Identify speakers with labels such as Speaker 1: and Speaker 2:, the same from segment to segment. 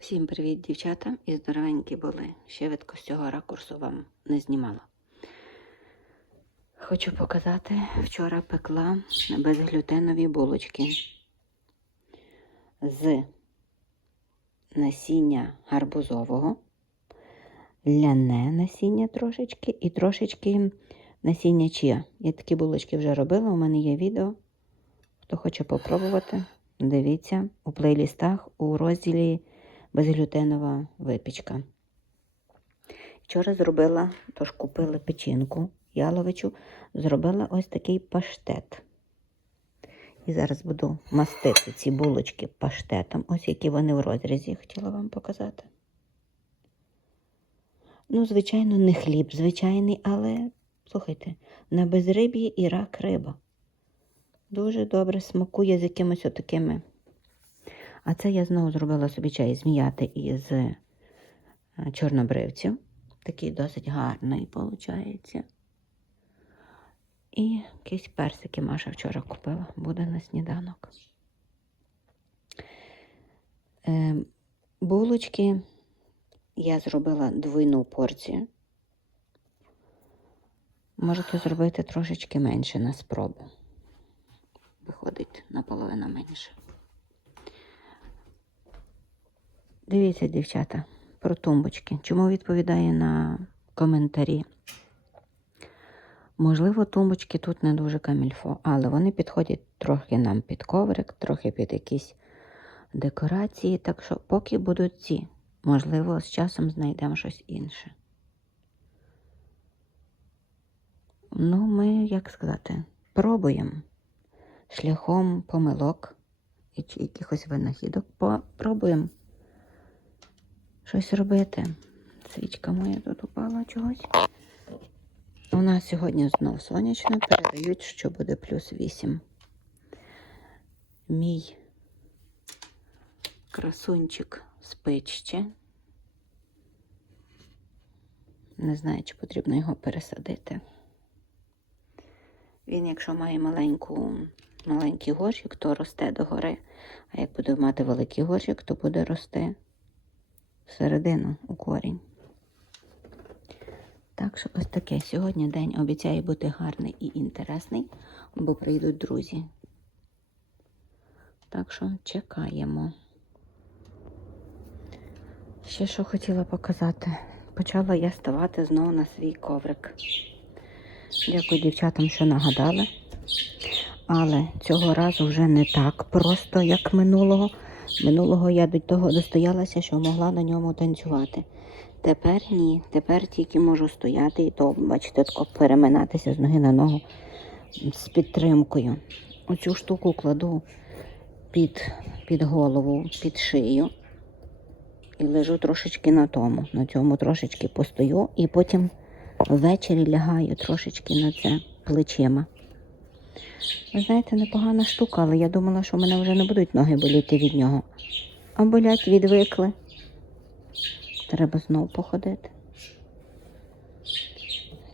Speaker 1: Всім привіт, дівчата, і здоровенькі були. Ще видко з цього ракурсу вам не знімала. Хочу показати, вчора пекла безглютенові булочки з насіння гарбузового, ляне насіння трошечки і трошечки насіння чия. Я такі булочки вже робила, у мене є відео. Хто хоче попробувати, дивіться у плейлістах у розділі безглютенова випічка. Вчора зробила, тож купила печінку яловичу, зробила ось такий паштет. І зараз буду мастити ці булочки паштетом, ось які вони в розрізі, хотіла вам показати. Ну, звичайно, не хліб звичайний, але, слухайте, на безриб'ї і рак риба. Дуже добре смакує з якимось отакими а це я знову зробила собі чай зміяти із е, чорнобривців. Такий досить гарний, виходить. І якісь персики Маша вчора купила, буде на сніданок. Е, булочки я зробила двойну порцію. Можете зробити трошечки менше на спробу. Виходить наполовину менше. Дивіться, дівчата, про тумбочки. Чому відповідає на коментарі? Можливо, тумбочки тут не дуже камільфо, але вони підходять трохи нам під коврик, трохи під якісь декорації. Так що, поки будуть ці, можливо, з часом знайдемо щось інше. Ну, ми, як сказати, пробуємо шляхом помилок і якихось винахідок. Пробуємо щось робити. Свічка моя тут упала чогось. У нас сьогодні знов сонячно, передають, що буде плюс 8. Мій красунчик спить. Не знаю, чи потрібно його пересадити. Він, якщо має маленьку, маленький горщик, то росте догори. А як буде мати великий горщик, то буде рости всередину у корінь. Так що ось таке. Сьогодні день обіцяє бути гарний і інтересний, бо прийдуть друзі. Так що чекаємо. Ще що хотіла показати. Почала я ставати знову на свій коврик. Дякую дівчатам, що нагадали. Але цього разу вже не так просто, як минулого. Минулого я до того достоялася, що могла на ньому танцювати. Тепер ні. Тепер тільки можу стояти і то, бачите, тако переминатися з ноги на ногу з підтримкою. Оцю штуку кладу під, під голову, під шию. І лежу трошечки на тому. На цьому трошечки постою і потім ввечері лягаю трошечки на це плечима. Ви знаєте, непогана штука, але я думала, що в мене вже не будуть ноги боліти від нього. А болять відвикли. Треба знову походити.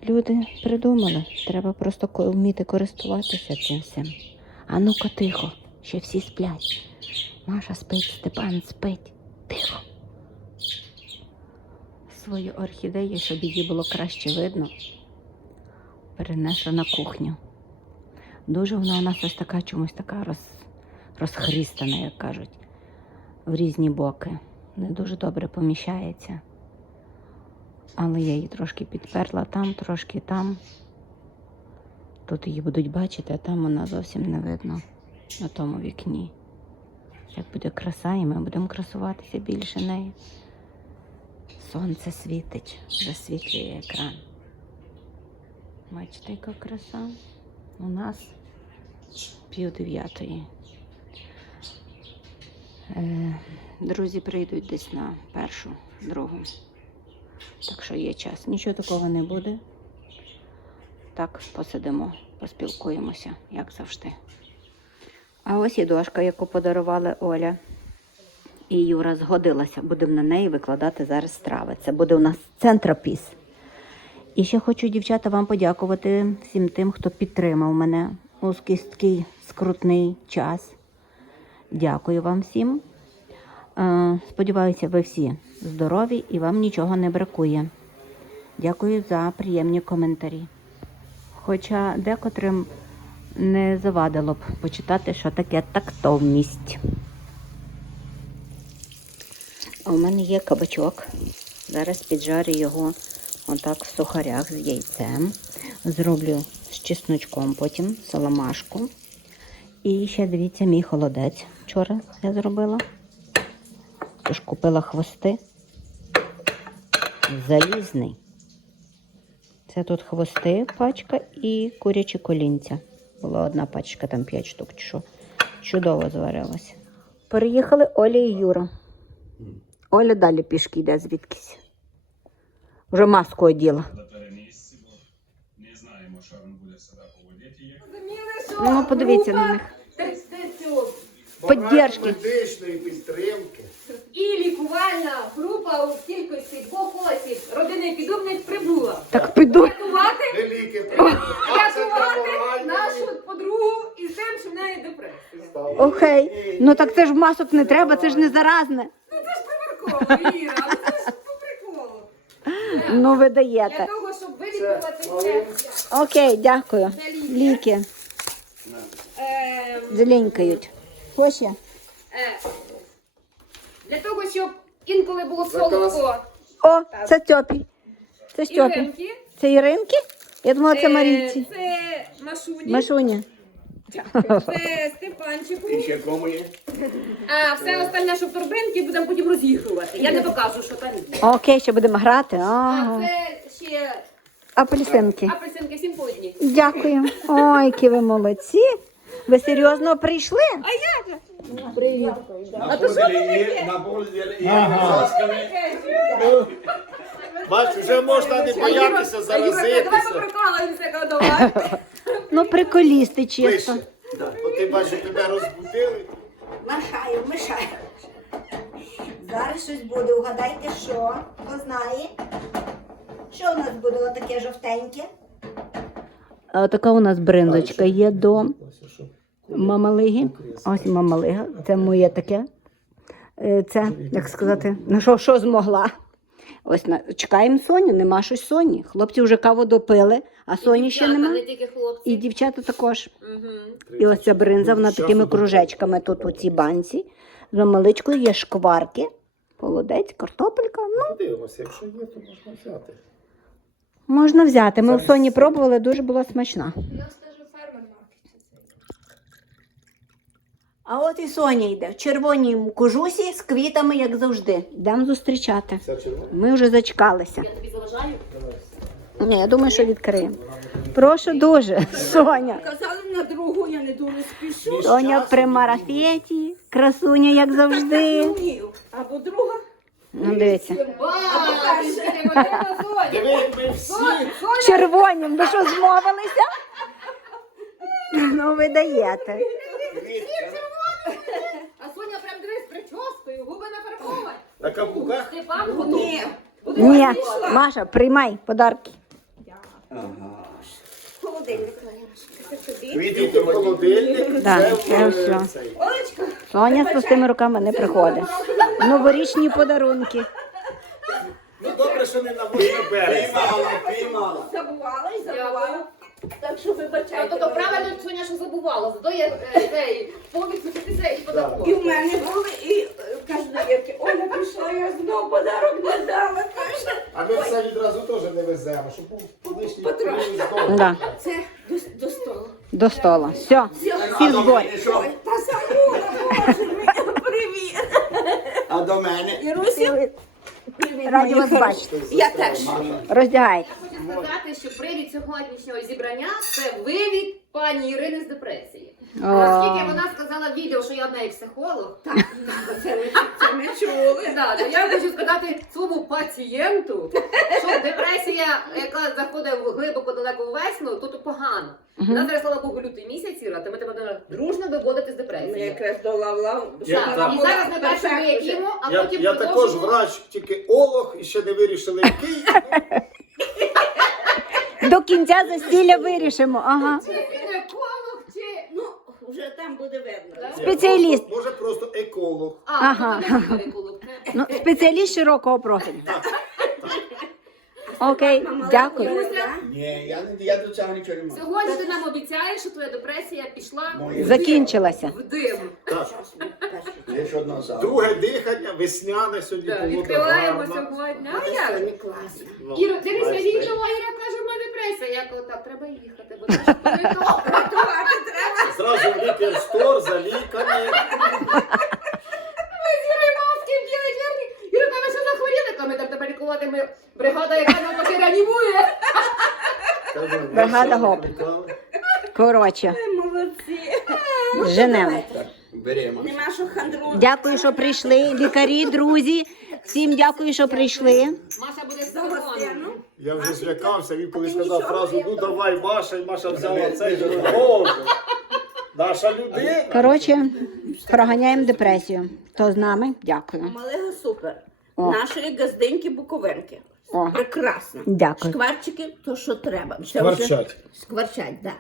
Speaker 1: Люди придумали, треба просто вміти користуватися цим всім. А ну-ка тихо, ще всі сплять. Маша спить, Степан спить. Тихо. Свою орхідею, щоб її було краще видно, перенесла на кухню. Дуже вона у нас ось така чомусь така роз, розхрістана, як кажуть, в різні боки. Не дуже добре поміщається. Але я її трошки підперла там, трошки там. Тут її будуть бачити, а там вона зовсім не видно на тому вікні. Як буде краса, і ми будемо красуватися більше нею. Сонце світить, засвітлює екран. Бачите, яка краса? У нас пів дев'ятої. Е, Друзі прийдуть десь на першу, другу. Так що є час. Нічого такого не буде. Так, посидимо, поспілкуємося, як завжди. А ось і дошка, яку подарували Оля і Юра згодилася. Будемо на неї викладати зараз страви. Це буде у нас центропіс. І ще хочу, дівчата, вам подякувати всім тим, хто підтримав мене такий скрутний час. Дякую вам всім.
Speaker 2: Е, Сподіваюся, ви всі здорові і вам нічого не бракує. Дякую за приємні коментарі. Хоча декотрим не завадило б почитати, що таке тактовність. А у мене є кабачок. Зараз піджарю його отак в сухарях з яйцем. Зроблю з чесночком потім саламашку. І ще дивіться, мій холодець. Вчора я зробила. Тож купила хвости. Залізний. Це тут хвости пачка і курячі колінця. Була одна пачка, там 5 штук, що. Чудово зварилося. Переїхали Оля і Юра. Оля далі пішки йде звідкись. Вже маску оділа.
Speaker 3: на перемісці, бо не знаємо, що він буде себе поводити. Як
Speaker 2: Ну, подивіться на них. Поддержки.
Speaker 4: медичної підтримки.
Speaker 1: І лікувальна група у кількості двох осіб родини підобних прибула.
Speaker 2: Так піду.
Speaker 1: Рятувати, рятувати нашу подругу із тим, що в неї депресія.
Speaker 2: Окей. Ну так це ж масок не треба, це ж не заразне.
Speaker 1: Ну це ж прикол, Іра, ну це ж по приколу.
Speaker 2: Ну ви
Speaker 1: Для
Speaker 2: даєте.
Speaker 1: того, щоб вилікувати це,
Speaker 2: Окей, дякую.
Speaker 1: це ліки. Ем,
Speaker 2: зеленькають. Хоче?
Speaker 1: е, Для того, щоб інколи було солодко
Speaker 2: О, це Тьопі. Це Стьопі.
Speaker 1: Іринки.
Speaker 2: Це Іринки? Я думала, це
Speaker 1: Е,
Speaker 2: Марійці.
Speaker 1: Це Машуні.
Speaker 2: Машуня.
Speaker 1: Це Степанчику.
Speaker 4: І ще кому є?
Speaker 1: А все остальне, що в торбинки, будемо потім розігрувати. Я не покажу, що там є.
Speaker 2: Окей, ще будемо грати.
Speaker 1: А
Speaker 2: Ага.
Speaker 1: це ще
Speaker 2: Апельсинки.
Speaker 1: апельсинки всім по одній.
Speaker 2: Дякую. Ой, які ви молодці. Ви серйозно прийшли?
Speaker 1: А як же?
Speaker 4: На поділі, на поділі. Бач, вже можна не боятися
Speaker 1: Давай
Speaker 4: заразитися.
Speaker 1: поприкалуємося, давай.
Speaker 2: Ну, приколісти чисто.
Speaker 4: Пише. Бо ти бачиш, тебе розбудили.
Speaker 5: Мешаю, мешаю. Зараз щось буде. Угадайте, що? Хто знає? Що у нас буде отаке жовтеньке?
Speaker 2: А така у нас бринзочка є до мамалиги. Ось мамалига. Це моє таке. Е, Це, як сказати, ну що, що змогла? Ось на... чекаємо Соню, нема щось Соні. Хлопці вже каву допили, а Соні ще нема.
Speaker 1: Не тільки хлопці.
Speaker 2: І дівчата також.
Speaker 1: Угу.
Speaker 2: І ось ця бринза, вона такими кружечками тут у цій банці. За маличкою є шкварки, холодець, картопелька. Ну,
Speaker 4: Подивимося, якщо є, то можна взяти.
Speaker 2: Можна взяти. Ми в Соні пробували, дуже була смачна. А от і Соня йде в червоній кожусі з квітами, як завжди. Йдемо зустрічати. Ми вже зачекалися.
Speaker 1: Я тобі заважаю?
Speaker 2: Ні, я думаю, що відкриємо. Прошу дуже, Соня.
Speaker 5: Казали на другу, я не дуже спішу.
Speaker 2: Соня при марафеті, красуня, як завжди.
Speaker 5: Або друга.
Speaker 2: Ну, дивіться.
Speaker 1: Соня.
Speaker 4: Як ми всі.
Speaker 2: Червоні, ви що змовилися? Ну, ви даєте.
Speaker 1: А Соня прям дивись з прическою, губи нафарбовані.
Speaker 4: На каблуках?
Speaker 1: Степан готовий.
Speaker 2: Ні, Маша, приймай подарки.
Speaker 5: Холодильник.
Speaker 4: Квіти в холодильник.
Speaker 2: Да,
Speaker 4: це
Speaker 2: це
Speaker 4: в,
Speaker 2: все.
Speaker 4: е, цей.
Speaker 2: Соня з пустими руками не приходить. Новорічні подарунки.
Speaker 4: Ну добре, що не на 8 березня. Піймала,
Speaker 5: Забувала і забувала. Так що вибачайте.
Speaker 1: Тобто правильно Соня, що забувала. Зато є е, цей повід почутися і
Speaker 5: І в мене були, і е, каже до Ірки, Оля прийшла, я знову подарок не дала.
Speaker 4: А ми все відразу теж не веземо, щоб був лишній
Speaker 5: Потрошки.
Speaker 2: Да,
Speaker 5: Це до, до столу.
Speaker 2: до стола. Все, всі зборі.
Speaker 5: Ой, та забула, боже мій, привіт.
Speaker 4: А до мене?
Speaker 5: Ірусі, привіт,
Speaker 2: Раді вас бачити.
Speaker 5: Я теж.
Speaker 2: Роздягайте.
Speaker 1: Хочу сказати, що привід сьогоднішнього зібрання це вивід пані Ірини з депресії. Оскільки вона сказала в відео, що я в неї психолог,
Speaker 5: Так, це ми, це ми чули.
Speaker 1: да, то я хочу сказати своєму пацієнту, що депресія, яка заходить в глибоко далеко в весну, то то погано. У нас зараз, слава Богу, лютий місяць, Іра, то ми тебе будемо дружно виводити з
Speaker 5: Ми
Speaker 1: депресії.
Speaker 5: якраз до лав-лав.
Speaker 4: Я
Speaker 1: Так,
Speaker 4: так.
Speaker 1: І зараз ми перше вип'ємо, а
Speaker 4: Я,
Speaker 1: потім
Speaker 4: я також
Speaker 1: продовжимо.
Speaker 4: врач, тільки олог, і ще не вирішили який.
Speaker 2: До кінця застілля вирішимо. Ага.
Speaker 1: Чи гінеколог, чи
Speaker 5: Ну, вже там буде видно.
Speaker 1: Да?
Speaker 2: Спеціаліст.
Speaker 3: Може, може просто еколог.
Speaker 1: А,
Speaker 2: Ага. Ну, спеціаліст широкого профілю. Окей, дякую.
Speaker 3: Ні, я, не- я до цього нічого не маю.
Speaker 1: Сьогодні ти нам обіцяєш, що твоя депресія пішла
Speaker 3: Моє-
Speaker 2: Закінчилася.
Speaker 1: дим. В дим.
Speaker 3: Так,
Speaker 5: Щас ми перше.
Speaker 3: є ще одна зала.
Speaker 4: Друге дихання, весняне сьогодні було
Speaker 1: Відкриваємо
Speaker 4: гарно.
Speaker 1: сьогодні. А як?
Speaker 5: сьогодні класно.
Speaker 4: Ну,
Speaker 1: Іра, дивися,
Speaker 4: бачите.
Speaker 1: відео, Іра каже, в мене депресія. Я кажу, так, треба їхати, бо це ж не добре.
Speaker 5: Треба.
Speaker 4: В лікар стор за ліками.
Speaker 1: Ми з Ірою маски вділи чорні. Іра каже, що захворіли? Ми там тебе лікувати, ми бригада, яка нам поки реанімує.
Speaker 2: Бригада
Speaker 4: «Ну,
Speaker 2: гоп». Коротше,
Speaker 5: молодці.
Speaker 2: женемо.
Speaker 3: Беремо.
Speaker 5: Нема що хандру.
Speaker 2: Дякую, що прийшли. Лікарі, друзі. Всім дякую, що прийшли.
Speaker 1: Маша буде з
Speaker 5: За
Speaker 4: Я вже злякався, він коли сказав фразу, ну давай Маша, і Маша взяла
Speaker 3: Ми-
Speaker 4: це і
Speaker 3: ми
Speaker 4: думаю,
Speaker 3: знаємо.
Speaker 4: Боже, наша людина.
Speaker 2: Коротше, проганяємо депресію. Хто з нами? Дякую.
Speaker 5: Малого супер.
Speaker 2: О.
Speaker 5: Нашої газдинки Буковинки.
Speaker 2: О,
Speaker 5: Прекрасно.
Speaker 2: дякую.
Speaker 5: Шкварчики, то що треба. Це вже-
Speaker 4: Скворчать.
Speaker 5: Скворчать, так. Да.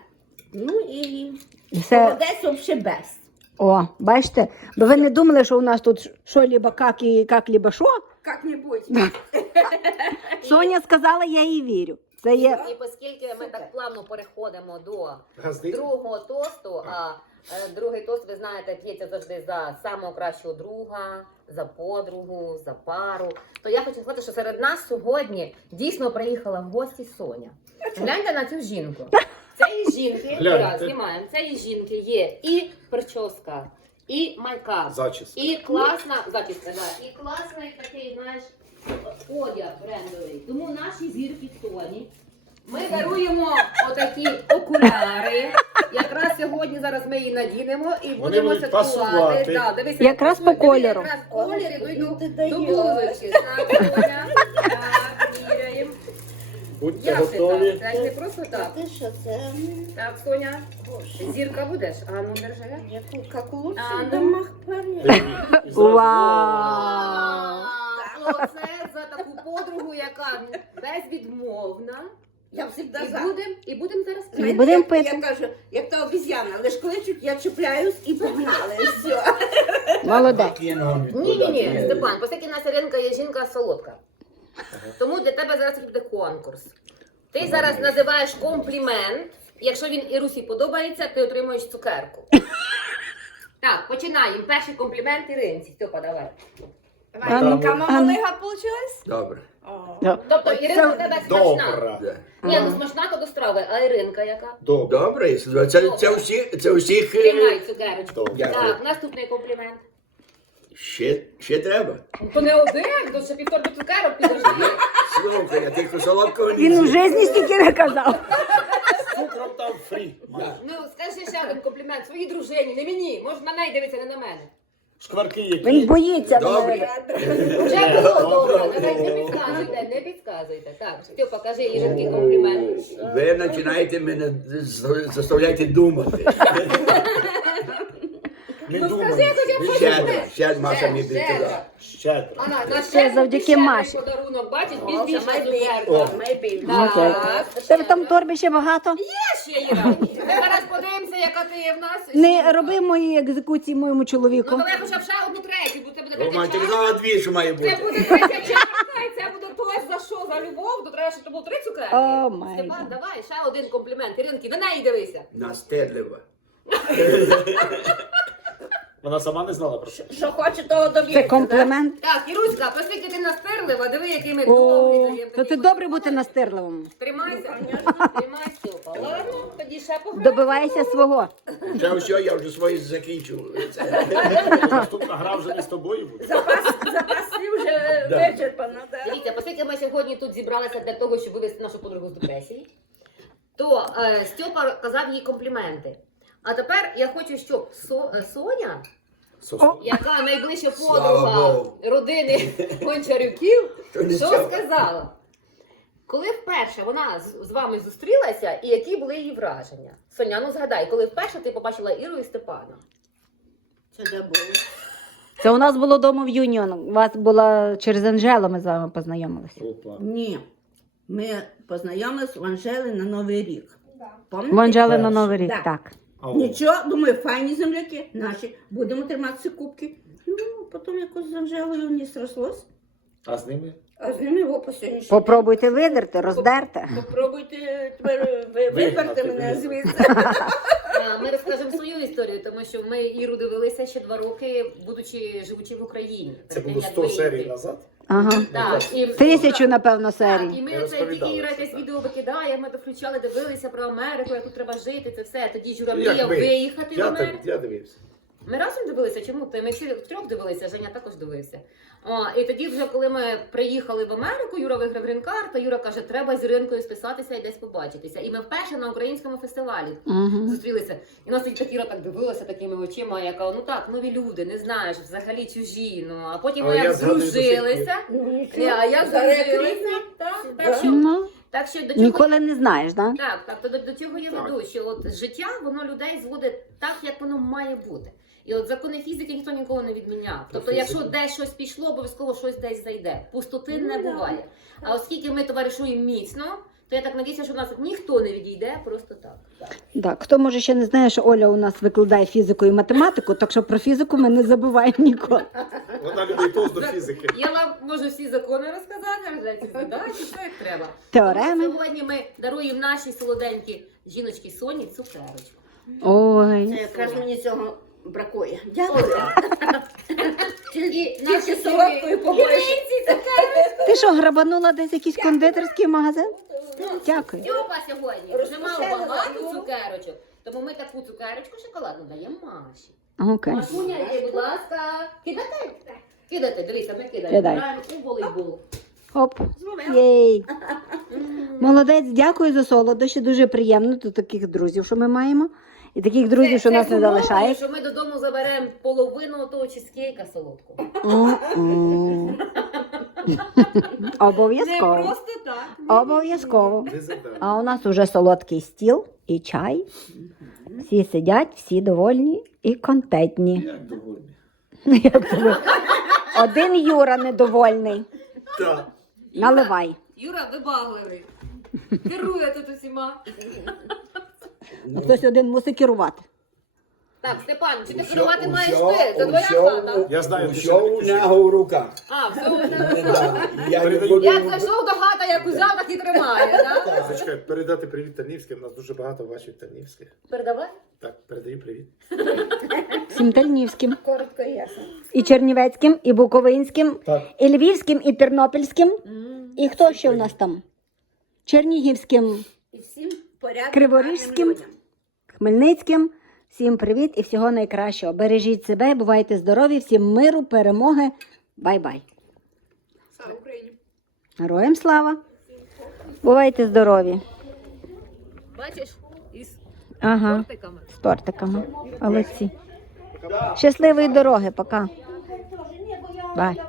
Speaker 5: Ну і
Speaker 2: Все.
Speaker 5: молодець взагалі без.
Speaker 2: О, бачите? Бо ви не думали, що у нас тут що либо как і как либо що?
Speaker 5: Как-небудь.
Speaker 2: Соня сказала, я їй вірю. Це є
Speaker 1: І оскільки ми так плавно переходимо до
Speaker 4: Газди.
Speaker 1: другого тосту, а е, другий тост, ви знаєте, п'ється завжди за самого кращого друга, за подругу, за пару. То я хочу сказати, що серед нас сьогодні дійсно приїхала в гості Соня. Гляньте на цю жінку. Цієї жінки, раз, знімаємо, цієї жінки є і прическа, і майкап,
Speaker 4: Зачіс.
Speaker 1: і класна зачіска, да, і класний такий, знаєш, одяг брендовий. Тому наші зірки Соні. Ми даруємо отакі окуляри. Якраз сьогодні зараз ми її надінемо і будемо
Speaker 4: будуть
Speaker 1: святкувати. Да, дивися,
Speaker 2: Якраз по кольору.
Speaker 1: Якраз колір і йду
Speaker 5: Ти
Speaker 1: до
Speaker 5: даєш.
Speaker 1: Так, міряємо.
Speaker 4: Будьте
Speaker 1: Як це
Speaker 4: готові.
Speaker 1: так? Це ж не просто так.
Speaker 5: Ти що, це
Speaker 1: Так, Соня, зірка будеш? А ну держи.
Speaker 5: яку, як
Speaker 1: А, ну.
Speaker 5: домах.
Speaker 4: І зразу,
Speaker 2: Вау!
Speaker 1: Оце за таку подругу, яка безвідмовна.
Speaker 5: Я завжди
Speaker 1: І
Speaker 5: за.
Speaker 1: будемо і будем зараз
Speaker 2: І
Speaker 5: Знаєте,
Speaker 2: будемо
Speaker 5: як-
Speaker 2: пити.
Speaker 5: Я кажу, як та обіз'яна, лиш кличуть, я чіпляюсь і погнали. Все.
Speaker 2: Молодець.
Speaker 1: Ні, ні, ні, Степан, оскільки наша ринка є жінка солодка. Тому для тебе зараз буде конкурс. Ти зараз називаєш комплімент. Якщо він Ірусі подобається, ти отримуєш цукерку. Так, починаємо. Перший комплімент Іринці. Степа, давай.
Speaker 2: А ну,
Speaker 5: Яка
Speaker 2: а ну.
Speaker 5: мамалига получилась?
Speaker 3: Добре.
Speaker 1: Тобто Іринка у тебе смачна.
Speaker 4: Добре.
Speaker 3: Да.
Speaker 1: Ні, ну смачна то до страви, а Іринка яка?
Speaker 4: Добре.
Speaker 3: Добре, це, це, це, всі, це всіх. е,
Speaker 1: Тримай цукерочку.
Speaker 4: Добре.
Speaker 1: Так, наступний комплімент.
Speaker 3: Ще, ще треба.
Speaker 1: То не один, то ще півтора цукерок підожди.
Speaker 3: Слухай, я тільки солодкого не
Speaker 2: Він у
Speaker 3: з'їм.
Speaker 2: житті стільки не казав.
Speaker 4: З цукром там фрі.
Speaker 1: Ну, скажи ще один комплімент своїй дружині, не мені. Може на неї дивитися, не на мене.
Speaker 4: Шкварки які.
Speaker 2: Він боїться
Speaker 3: Добре.
Speaker 2: мене.
Speaker 1: Вже було добре,
Speaker 4: добре.
Speaker 1: давайте не підказуйте, не підказуйте. Так, Стьопа, покажи їжинки компліменти. комплімент.
Speaker 3: Ви починаєте мене з- заставляєте думати.
Speaker 4: Не
Speaker 1: Ну скажи, хоча б щось.
Speaker 3: Щедро,
Speaker 1: одне.
Speaker 3: ще Маша
Speaker 1: Ще,
Speaker 3: мені
Speaker 1: ще.
Speaker 3: підказала.
Speaker 4: Щедро.
Speaker 1: А на,
Speaker 2: Ще завдяки
Speaker 1: щедрий
Speaker 2: Маші.
Speaker 1: подарунок, бачиш,
Speaker 5: О,
Speaker 1: більш більше
Speaker 5: це
Speaker 1: цукерка.
Speaker 2: Окей.
Speaker 1: Так,
Speaker 2: Тебе там в торбі ще багато?
Speaker 1: Є ще Іра. Ми зараз подивимося, яка ти є в нас.
Speaker 2: Не роби мої екзекуції моєму
Speaker 1: Ну
Speaker 2: чоловіку.
Speaker 1: давай хоча б ще одну третю, бо це буде третя
Speaker 3: Роман,
Speaker 1: чарка.
Speaker 3: казала дві, що має
Speaker 1: Це
Speaker 3: бути.
Speaker 1: буде третя чарка, і це буде хтось за що? За любов, то треба, щоб це було три цукерки.
Speaker 2: О, май
Speaker 1: Степан, давай, ще один комплімент. Іринки, на неї дивися.
Speaker 3: Настидлива.
Speaker 4: Вона сама не знала про це.
Speaker 5: Що хоче, того
Speaker 2: Це
Speaker 5: доб'ється.
Speaker 2: комплімент.
Speaker 1: Так, Іруська, оскільки ти настирлива, диви, який ми
Speaker 2: О, то це добре бути настирливим.
Speaker 1: Тримайся, тримай Степа. Ладно, тоді ще пограємо.
Speaker 2: Добивайся свого.
Speaker 3: Вже все, я вже свої закінчив.
Speaker 4: Наступна гра вже не з тобою буде.
Speaker 5: Запас, запас слів вже
Speaker 3: Да.
Speaker 5: вичерпано. Да.
Speaker 1: Дивіться, оскільки ми сьогодні тут зібралися для того, щоб вивести нашу подругу з депресії, то е, Степа казав їй компліменти. А тепер я хочу, щоб Со- е, Соня,
Speaker 4: Сосо.
Speaker 1: яка найближча
Speaker 3: Слава
Speaker 1: подруга
Speaker 3: Богу.
Speaker 1: родини Гончарюків,
Speaker 3: То
Speaker 1: що сказала? Коли вперше вона з, з вами зустрілася, і які були її враження? Соня, ну згадай, коли вперше ти побачила Іру і Степана?
Speaker 5: Це де було?
Speaker 2: Це у нас було дома в Юніон. У вас була через Анжелу, ми з вами познайомилися.
Speaker 4: Опа.
Speaker 5: Ні. Ми познайомились в Анжели на Новий рік.
Speaker 2: В
Speaker 5: Пам'ятаєте?
Speaker 2: Анжели на Новий рік,
Speaker 5: Да.
Speaker 2: так.
Speaker 4: А.
Speaker 5: Нічого, думаю, файні земляки наші. Будемо триматися кубки. Ну, потім якось з Анжелою не срослось.
Speaker 4: А з ними?
Speaker 5: А з ними його по
Speaker 2: Попробуйте видерти, роздерти.
Speaker 5: Попробуйте тепер ви- виперти мене звідси.
Speaker 1: А, Ми розкажемо свою історію, тому що ми Іру дивилися ще два роки, будучи живучи в Україні.
Speaker 4: Це
Speaker 1: Перед
Speaker 4: було
Speaker 1: як
Speaker 4: 100
Speaker 1: виїхати.
Speaker 4: серій назад.
Speaker 2: Ага.
Speaker 1: Так, і
Speaker 2: Тисячу, напевно,
Speaker 1: Так,
Speaker 2: серій.
Speaker 1: і ми
Speaker 4: Я
Speaker 1: це тільки Іра
Speaker 4: це,
Speaker 1: якесь
Speaker 4: так.
Speaker 1: відео викидає, ми доключали, дивилися про Америку, як тут треба жити, це все. Тоді Жура
Speaker 4: Ну, як
Speaker 1: мріяв
Speaker 4: ми?
Speaker 1: виїхати в
Speaker 4: Я,
Speaker 1: Америку.
Speaker 4: я дивився.
Speaker 1: Ми разом дивилися, чому ти? Ми всі втрьох дивилися, Женя також дивився. О, і тоді, вже коли ми приїхали в Америку, Юра виграв грін-карту, Юра каже, треба з Іринкою списатися і десь побачитися. І ми вперше на українському фестивалі
Speaker 2: Угу.
Speaker 1: зустрілися. І нас тоді так Іра так дивилася такими очима, яка ну так, нові люди, не знаєш, взагалі чужі. Ну а потім ми як
Speaker 5: нічого.
Speaker 1: а я
Speaker 5: як
Speaker 1: здружилася. Так, так, що,
Speaker 2: Ну,
Speaker 1: так що до чого
Speaker 2: ніколи не знаєш, так?
Speaker 1: так, так, то до, до цього я веду, що от життя воно людей зводить так, як воно має бути. І от закони фізики ніхто нікого не відміняв. Тобто, якщо десь щось пішло, обов'язково щось десь зайде. Пустоти
Speaker 5: Ну,
Speaker 1: не
Speaker 5: да.
Speaker 1: буває. А оскільки ми товаришуємо міцно, то я так надіюся, що нас ніхто не відійде просто так. так.
Speaker 2: Так, хто може ще не знає, що Оля у нас викладає фізику і математику, так що про фізику ми не забуваємо ніколи.
Speaker 4: Вона любить тост до фізики.
Speaker 1: Я вам можу всі закони розказати, задачі, все як треба.
Speaker 2: Теореми.
Speaker 1: Сьогодні ми даруємо нашій солоденькій жіночці Соні цукерочку.
Speaker 5: Це
Speaker 2: Ой.
Speaker 5: якраз мені цього бракує. Дякую.
Speaker 1: І
Speaker 5: Тільки
Speaker 1: наші
Speaker 5: солодкою побольше.
Speaker 2: Ти що, грабанула десь якийсь кондитерський магазин? Дякую.
Speaker 1: Стьопа сьогодні вже мав
Speaker 5: Розпушила
Speaker 1: багато цукерочок, тому ми таку цукерочку шоколадну даємо Маші.
Speaker 2: Окей.
Speaker 1: Машуня, йди, будь ласка, кидати? Кидати, дивіться, ми кидаємо.
Speaker 2: Кидай.
Speaker 1: Граємо у волейбол.
Speaker 2: Оп. Єй. Молодець, дякую за солодощі. Дуже приємно до таких друзів, що ми маємо. І таких друзів, що
Speaker 1: Це-
Speaker 2: нас не
Speaker 1: з умовою,
Speaker 2: залишають.
Speaker 1: Що ми додому заберемо половину того чизкейка солодкого.
Speaker 2: Обов'язково.
Speaker 5: так.
Speaker 2: Обов'язково. А у нас уже солодкий стіл і чай. Всі сидять, всі довольні і контентні.
Speaker 4: Як довольний.
Speaker 2: Як це? Один Юра недовольний.
Speaker 4: Так.
Speaker 2: Наливай.
Speaker 1: Юра вибагливий. Керує тут усіма.
Speaker 2: Ну, Хтось один мусить керувати.
Speaker 1: Так, Степан, чи ти
Speaker 3: Усьо-
Speaker 1: керувати маєш ти? Це твоя
Speaker 3: усьо-
Speaker 1: хата.
Speaker 4: Я знаю, ти
Speaker 3: Що у нього в руках.
Speaker 1: А, все у.
Speaker 3: Да, Я не буду.
Speaker 1: Як зайшов до хата, як узяв, так і тримає, так?
Speaker 4: Зачекай, передати привіт Тарнівським. У нас дуже багато бачить Тарнівських.
Speaker 1: Передавай.
Speaker 4: Так, передаю привіт.
Speaker 2: Всім Тальнівським,
Speaker 5: Коротко і ясно.
Speaker 2: і Чернівецьким, і Буковинським,
Speaker 3: Так.
Speaker 2: і Львівським, і Тернопільським. І хто ще у нас там? Чернігівським,
Speaker 5: порядку.
Speaker 2: Криворіжським.
Speaker 5: людям.
Speaker 2: Хмельницьким. Всім привіт і всього найкращого. Бережіть себе, бувайте здорові, всім миру, перемоги. Бай-бай.
Speaker 5: Слава Україні.
Speaker 2: Героям слава! Бувайте здорові.
Speaker 1: Бачиш? Із
Speaker 2: Ага,
Speaker 1: тортиками.
Speaker 2: з тортиками. Молодці. Щасливої дороги, пока. Бай.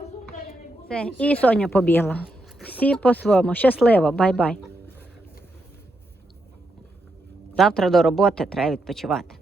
Speaker 2: Все, і Соня побігла. Всі по-своєму. Щасливо, бай-бай. Завтра до роботи треба відпочивати.